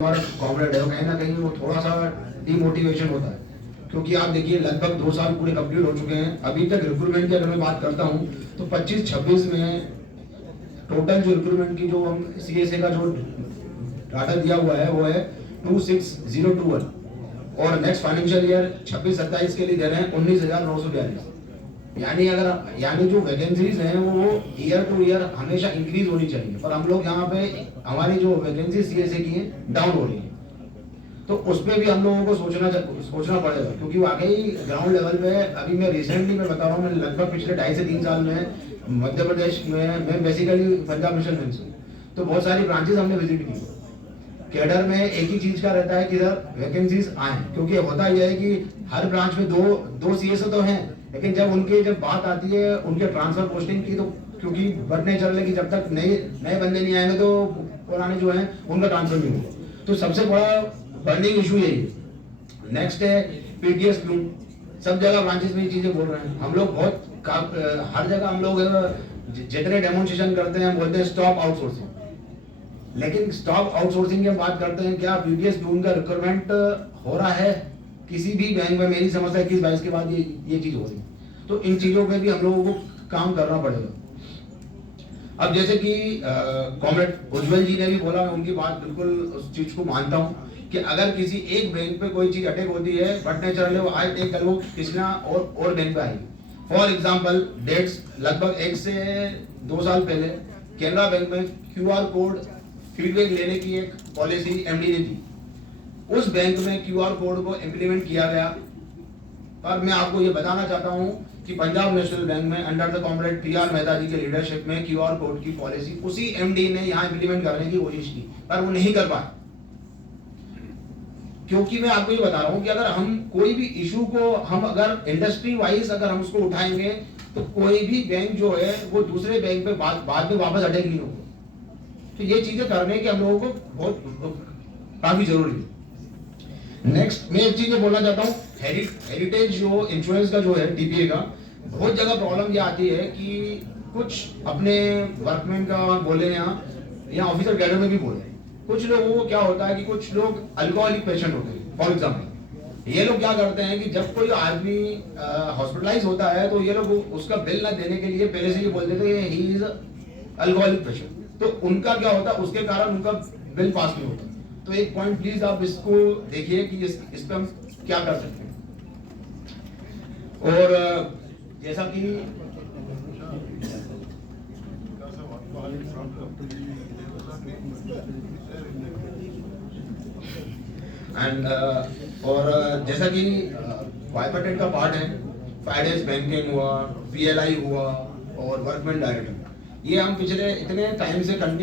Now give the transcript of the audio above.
हमारा कॉमरेड है कहीं ना कहीं वो थोड़ा सा डिमोटिवेशन होता है, क्योंकि आप देखिए लगभग 2 साल पूरे कंप्लीट हो चुके हैं। अभी तक रिक्रूटमेंट की अगर मैं बात करता हूँ तो 25-26 में टोटल जो रिक्रूटमेंट की जो हम सीएसए का जो डाटा दिया हुआ है वो है 26021 और नेक्स्ट फाइनेंशियल ईयर 26-27 के लिए दे रहे हैं 19,942। यानी जो वैकेंसीज हैं वो ईयर टू ईयर हमेशा इंक्रीज होनी चाहिए, पर हम लोग यहाँ पे हमारी जो वैकेंसी सीएसए की है डाउन हो रही है। तो उस पर भी हम लोगों को सोचना पड़ेगा, क्योंकि वाकई ग्राउंड लेवल पे अभी मैं रिसेंटली मैं बता रहा हूँ, मैं लगभग पिछले 2.5 से 3 साल में मध्य प्रदेश में मैं बेसिकली पंजाब नेशनल बैंक से, तो बहुत सारी ब्रांचेस हमने विजिट की। कैडर में एक ही चीज का रहता है कि सर वैकेंसीज आए, क्योंकि होता यह है कि हर ब्रांच में दो सीएसए तो हैं, लेकिन जब बात आती है उनके ट्रांसफर पोस्टिंग की, तो क्योंकि बढ़ने चल रहे कि जब तक नए बंदे नहीं आएंगे तो पुराने जो हैं उनका ट्रांसफर नहीं होगा। तो सबसे बड़ा बर्निंग इशू यही है। नेक्स्ट है पीटीएस प्लूम। सब जगह ब्रांचेस में ये चीजें बोल रहे हैं, हम लोग हर जगह हम लोग जितने डेमोन्स्ट्रेशन करते हैं हम बोलते हैं स्टॉप आउटसोर्सिंग, लेकिन स्टॉप आउटसोर्सिंग की हम बात करते हैं, क्या पीटीएस प्लूम का रिक्वायरमेंट हो रहा है किसी भी बैंक में? मेरी समझ है 21-22 के बाद ये चीज हो रही है। तो इन चीजों पे भी हम लोगों को काम करना पड़ेगा। अब जैसे कि कॉमरेड उज्जवल जी ने भी बोला, मैं उनकी बात बिल्कुल उस चीज को मानता हूँ कि अगर किसी एक बैंक पे कोई चीज अटैक होती है, बट नेचुरली वो आज एक कल वो किसी और बैंक पे आएगी। फॉर एग्जाम्पल डेट्स लगभग 1 से 2 साल पहले केनरा बैंक में क्यूआर कोड फीडबैक लेने की एक पॉलिसी एमडी ने दी। उस बैंक में क्यूआर कोड को इम्प्लीमेंट किया गया, पर मैं आपको ये बताना चाहता हूं कि पंजाब नेशनल बैंक में under the comrade P R Mehta ji के लीडरशिप में क्यूआर कोड की पॉलिसी उसी एमडी ने यहां इम्प्लीमेंट करने की कोशिश की, पर वो नहीं कर पाए। क्योंकि मैं आपको ये बता रहा हूं कि अगर हम कोई भी इशू को हम अगर इंडस्ट्री वाइज अगर हम उसको उठाएंगे तो कोई भी बैंक जो है वो दूसरे बैंक पे बाद में वापस अटैक नहीं होगा। तो ये चीजें करने के हम लोगों को बहुत काफी जरूरी है। नेक्स्ट मैं एक चीज बोलना चाहता हूँ, हेरिटेज जो इंश्योरेंस का जो है टीपीए का, बहुत जगह प्रॉब्लम ये आती है कि कुछ अपने वर्कमैन का बोले या ऑफिसर कैडर में भी बोले, कुछ लोगों को क्या होता है कि कुछ लोग अल्कोहलिक पेशेंट होते हैं। फॉर एग्जाम्पल ये लोग क्या करते हैं कि जब कोई आदमी हॉस्पिटलाइज होता है तो ये लोग उसका बिल न देने के लिए पहले से ये बोल देते हैं ही इज अल्कोहलिक पेशेंट, तो उनका क्या होता है उसके कारण उनका बिल पास नहीं होता। तो एक पॉइंट प्लीज आप इसको देखिए कि इस पे हम क्या कर सकते हैं। और जैसा कि जैसा कि बाइपेटेड का पार्ट है, फाइडेंस बैंकिंग हुआ, पीएलआई हुआ और वर्कमैन डायरेक्टर, ये हम पिछले इतने टाइम से कंटिन्यू